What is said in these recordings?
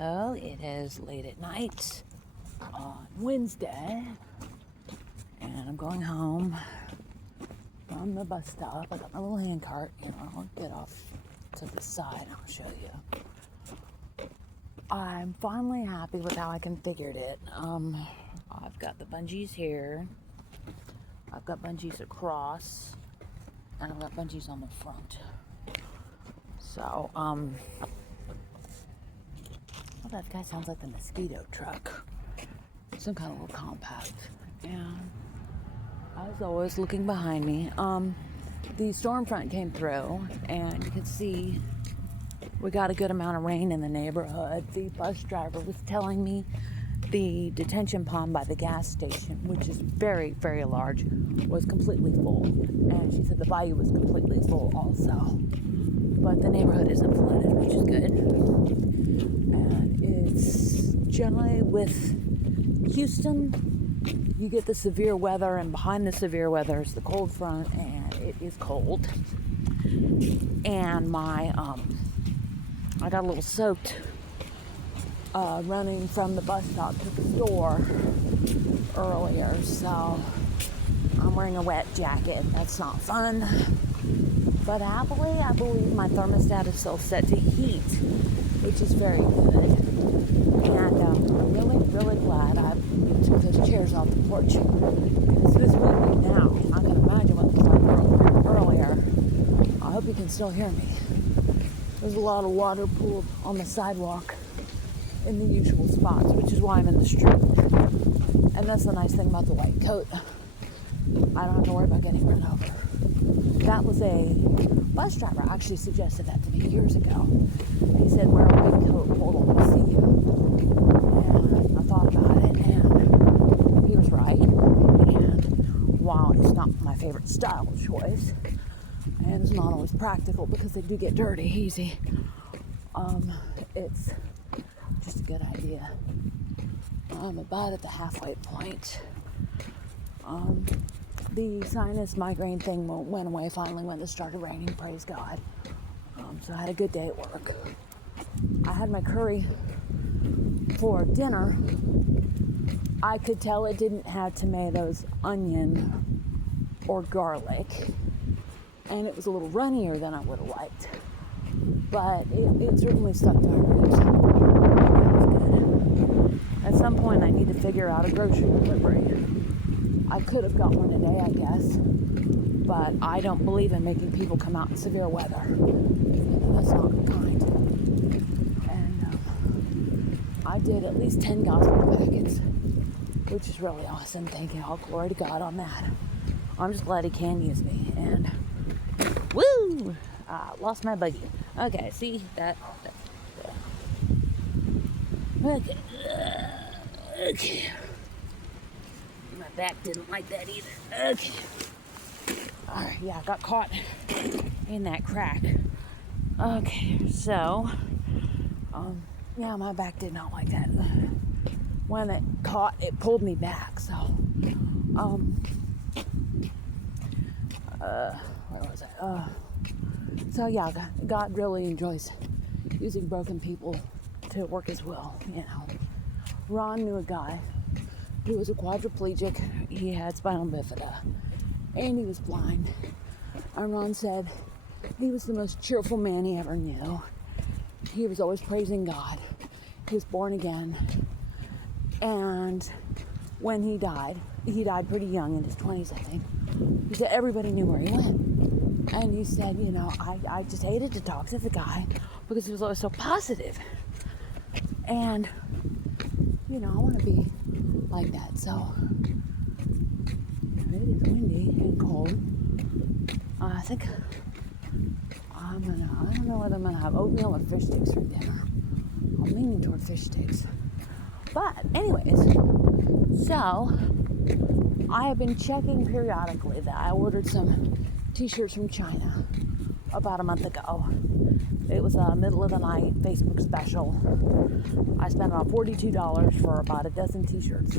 So it is late at night on Wednesday, and I'm going home from the bus stop. I got my little hand cart. I'll get off to the side and I'll show you. I'm finally happy with how I configured it. I've got the bungees here. I've got bungees across, and I've got bungees on the front. So, that guy sounds like the mosquito truck. Some kind of little compact. And as always, looking behind me, the storm front came through, and you can see we got a good amount of rain in the neighborhood. The bus driver was telling me the detention pond by the gas station, which is very, very large, was completely full. And she said the bayou was completely full also. But the neighborhood isn't flooded, which is good. And it's generally with Houston, you get the severe weather, and behind the severe weather is the cold front, and it is cold. And I got a little soaked running from the bus stop to the store earlier, so I'm wearing a wet jacket. That's not fun. But happily, I believe my thermostat is still set to heat, which is very good. And I'm really, really glad I took those chairs off the porch. Because it's windy now. I can imagine what it was like earlier. I hope you can still hear me. There's a lot of water pooled on the sidewalk in the usual spots, which is why I'm in the street. And that's the nice thing about the white coat. I don't have to worry about getting run over. That was a bus driver actually suggested that to me years ago. He said, wear a white coat, hold on to see you. And I thought about it, and he was right. And while it's not my favorite style choice, and it's not always practical because they do get dirty easy, it's just a good idea. I'm about at the halfway point. The sinus migraine thing went away finally when it started raining, praise God. So I had a good day at work. I had my curry for dinner. I could tell it didn't have tomatoes, onion, or garlic. And it was a little runnier than I would have liked. But it certainly stuck to my ribs. At some point, I need to figure out a grocery delivery. I could have got one today, I guess, but I don't believe in making people come out in severe weather. That's not kind. And I did at least 10 gospel packets, which is really awesome. Thank you. All glory to God on that. I'm just glad he can use me. And woo! Lost my buggy. Okay, see that. Okay. Okay. My back didn't like that either. Okay. Alright, yeah, I got caught in that crack. Okay, so, yeah, my back did not like that. When it caught, it pulled me back, so, where was I? So yeah, God really enjoys using broken people to work his will, Ron knew a guy who was a quadriplegic. He had spinal bifida, and he was blind. And Ron said he was the most cheerful man he ever knew. He was always praising God. He was born again. And when he died pretty young, in his 20s, I think. He said everybody knew where he went. And he said, I just hated to talk to the guy because he was always so positive. And, I want to be like that. So, it is windy and cold. I think I don't know whether I'm going to have oatmeal or fish sticks for dinner. I'm leaning toward fish sticks. But, anyways, so I have been checking periodically that I ordered some t-shirts from China about a month ago. It was a middle of the night Facebook special. I spent about $42 for about a dozen t-shirts.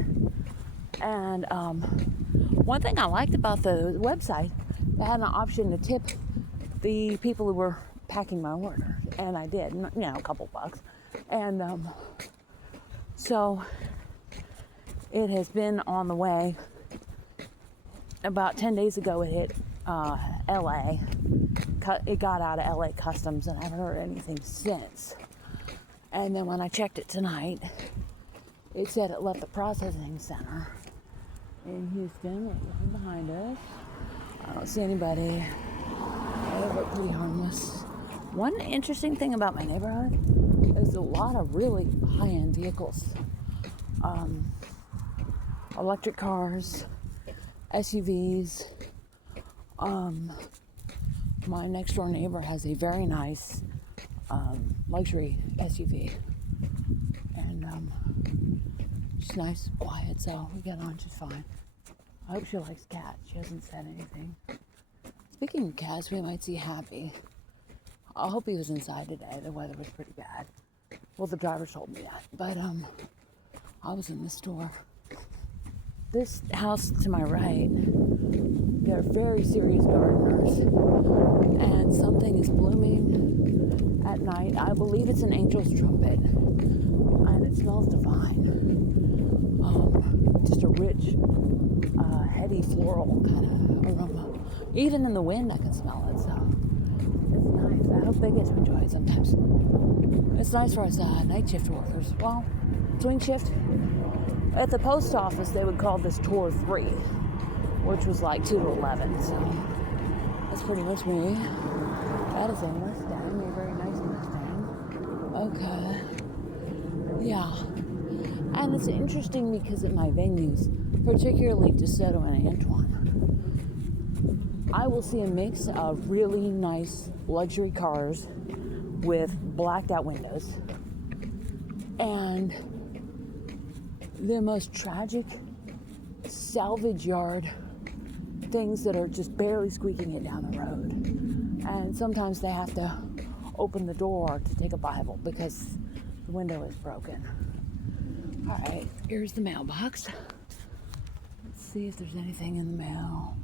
And one thing I liked about the website, they had an option to tip the people who were packing my order. And I did, a couple bucks. And so it has been on the way. About 10 days ago, it hit LA. It got out of LA Customs, and I haven't heard anything since. And then when I checked it tonight, it said it left the processing center in Houston, right behind us. I don't see anybody. They look pretty harmless. One interesting thing about my neighborhood is a lot of really high-end vehicles. Electric cars, SUVs. My next door neighbor has a very nice luxury SUV. And she's nice, quiet, so we get on just fine. I hope she likes cats. She hasn't said anything. Speaking of cats, we might see Happy. I hope he was inside today. The weather was pretty bad. Well, the driver told me that. But I was in the store. This house to my right, they're very serious gardeners. And something is blooming at night. I believe it's an angel's trumpet. And it smells divine. Just a rich, heady floral kind of aroma. Even in the wind, I can smell it. So it's nice. I hope they get to enjoy it sometimes. It's nice for us night shift workers. Well, swing shift. At the post office, they would call this tour 3, which was like 2 to 11. So that's pretty much me. That is a Mustang, a very nice Mustang. Okay. Yeah. And it's interesting because at my venues, particularly DeSoto and Antoine, I will see a mix of really nice luxury cars with blacked out windows and the most tragic salvage yard things that are just barely squeaking it down the road. And sometimes they have to open the door to take a Bible because the window is broken. All right, here's the mailbox. Let's see if there's anything in the mail.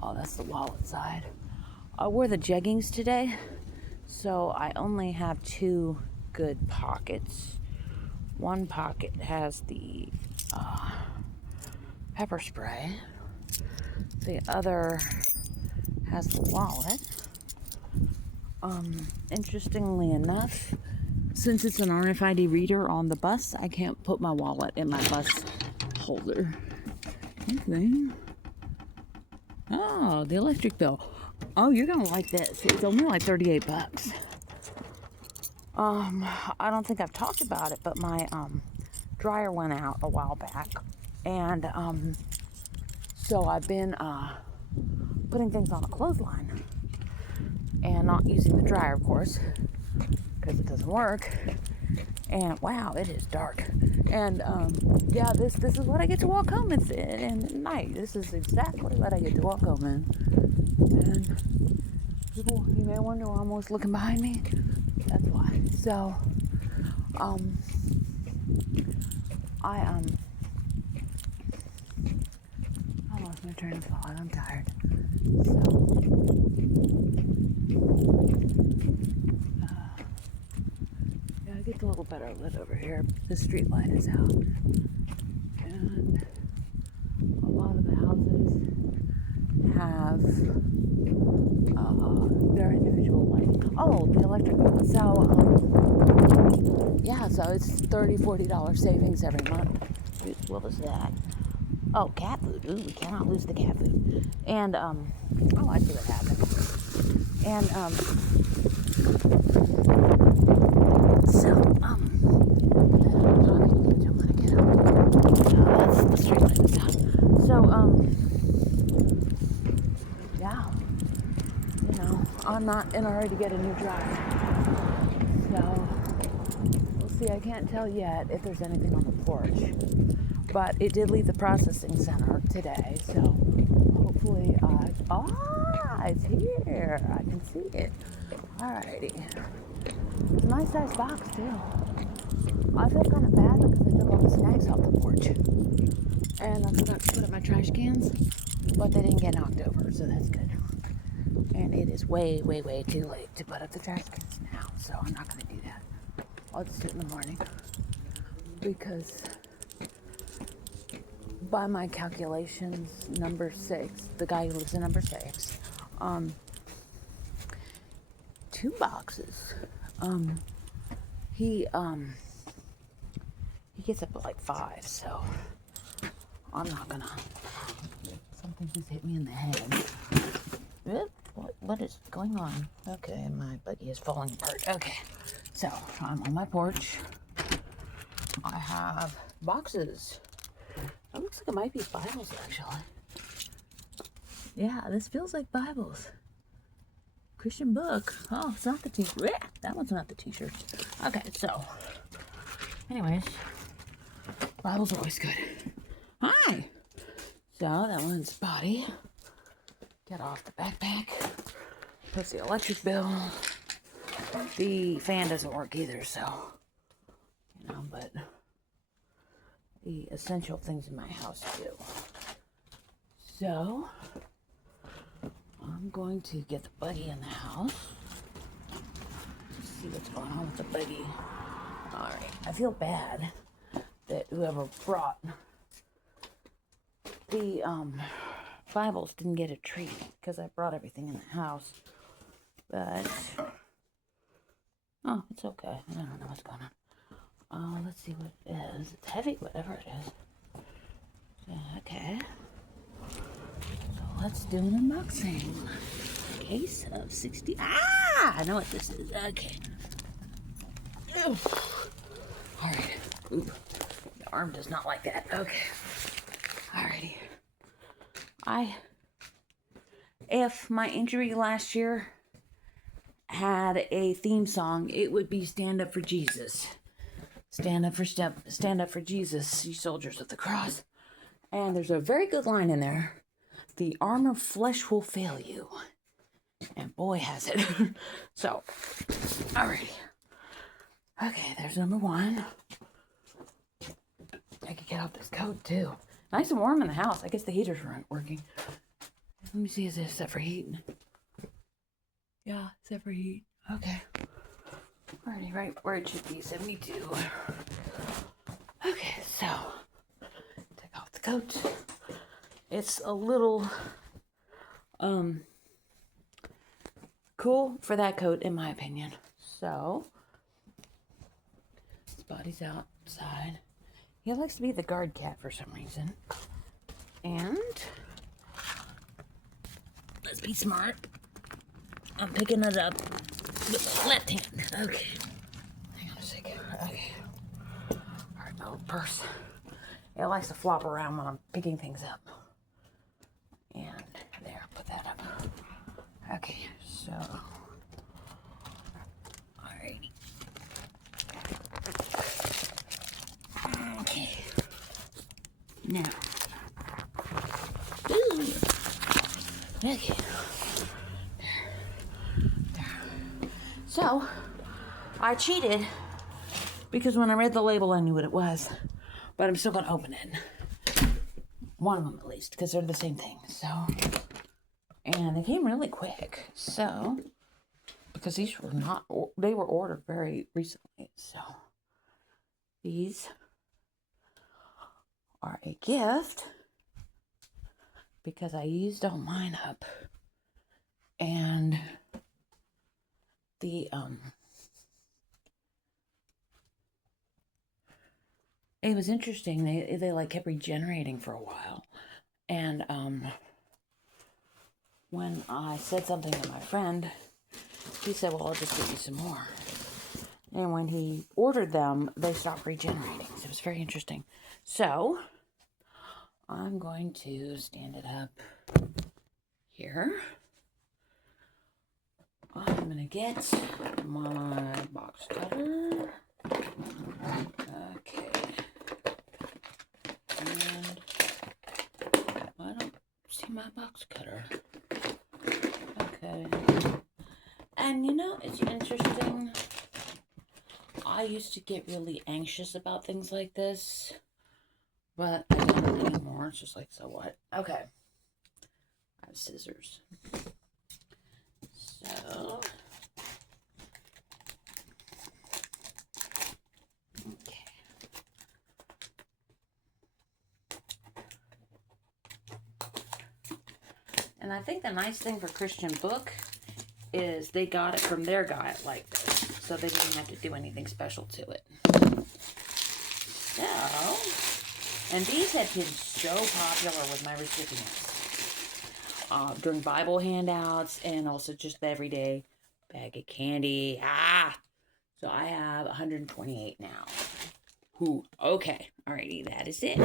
Oh, that's the wallet side. I wore the jeggings today, so I only have 2 good pockets. One pocket has the pepper spray. The other has the wallet. Interestingly enough, since it's an RFID reader on the bus, I can't put my wallet in my bus holder. Okay. Oh, the electric bill. Oh, you're gonna like this. It's only like $38. I don't think I've talked about it, but my dryer went out a while back, and so I've been putting things on a clothesline and not using the dryer, of course, because it doesn't work. And wow, it is dark. And yeah, this is what I get to walk home in at night. This is exactly what I get to walk home in. And people, you may wonder why I'm always looking behind me. That's why. So, I lost my train of thought. I'm tired. So, yeah, it gets a little better lit over here. The street light is out, and a lot of the houses have their individual lighting. Oh, the electric. So, yeah, so it's $30-$40 savings every month. What was that? Oh, cat food. Ooh, we cannot lose the cat food. And, oh, I see what happened. And, so, I'm gonna get out. That's the street light is out. So, yeah, you know, I'm not in a hurry to get a new dryer. So, we'll see. I can't tell yet if there's anything on the porch. But it did leave the processing center today, so hopefully, it's here. I can see it. Alrighty. It's a nice size box, too. I feel kind of bad because I took all the snacks off the porch. And I forgot to put up my trash cans, but they didn't get knocked over, so that's good. And it is way, way, way too late to put up the trash cans now, so I'm not going to do that. I'll just do it in the morning. Because by my calculations, number 6, the guy who lives in number 6, 2 boxes. He gets up at like 5, so I'm not gonna. Something just hit me in the head. What is going on? Okay, my buggy is falling apart. Okay, so I'm on my porch. I have boxes. It looks like it might be Bibles, actually. Yeah, this feels like Bibles. Christian book. Oh, it's not the t-shirt. That one's not the t-shirt. Okay, so anyways, Bible's always good. Hi. So that one's body. Get off the backpack. Plus the electric bill. The fan doesn't work either, so but the essential things in my house do. So I'm going to get the buggy in the house. Let's see what's going on with the buggy. Alright, I feel bad that whoever brought the Bibles didn't get a treat because I brought everything in the house. But oh, it's okay. I don't know what's going on. Let's see what it is. It's heavy, whatever it is. Okay. So let's do an unboxing. Case of 60. I know what this is. Okay. Alright. Ooh. The arm does not like that. Okay. Alrighty. If my injury last year had a theme song, it would be Stand Up for Jesus. Stand up for Jesus, you soldiers of the cross. And there's a very good line in there. The arm of flesh will fail you. And boy, has it. So, alrighty. Okay, there's number 1. I could get off this coat, too. Nice and warm in the house. I guess the heaters weren't working. Let me see, is this set for heat? Yeah, set for heat. Okay. Alrighty, right where it should be, 72. Okay, so, take off the coat. It's a little, cool for that coat, in my opinion. So, his body's outside. He likes to be the guard cat for some reason. And let's be smart. I'm picking it up with the left hand. Okay. Hang on a second. Okay. Alright, my little purse. It likes to flop around when I'm picking things up. And there, put that up. Okay, so. Alrighty. Okay. Now. Ooh. Okay. So, I cheated because when I read the label, I knew what it was. But I'm still going to open it. One of them, at least, because they're the same thing. So, and they came really quick. So, because these were not, they were ordered very recently. So, these are a gift because I used all mine up. And the, it was interesting. They like kept regenerating for a while. And, when I said something to my friend, he said, well, I'll just get you some more. And when he ordered them, they stopped regenerating. So it was very interesting. So, I'm going to stand it up here. I'm going to get my box cutter. Okay. And I don't see my box cutter. Okay. And you know, it's interesting. I used to get really anxious about things like this. But I don't anymore. It's just like, so what? Okay. I have scissors. So. And I think the nice thing for Christian Book is they got it from their guy at Like This, so they didn't have to do anything special to it. So, and these have been so popular with my recipients during Bible handouts and also just the everyday bag of candy. So I have 128 now. Okay, alrighty, that is it.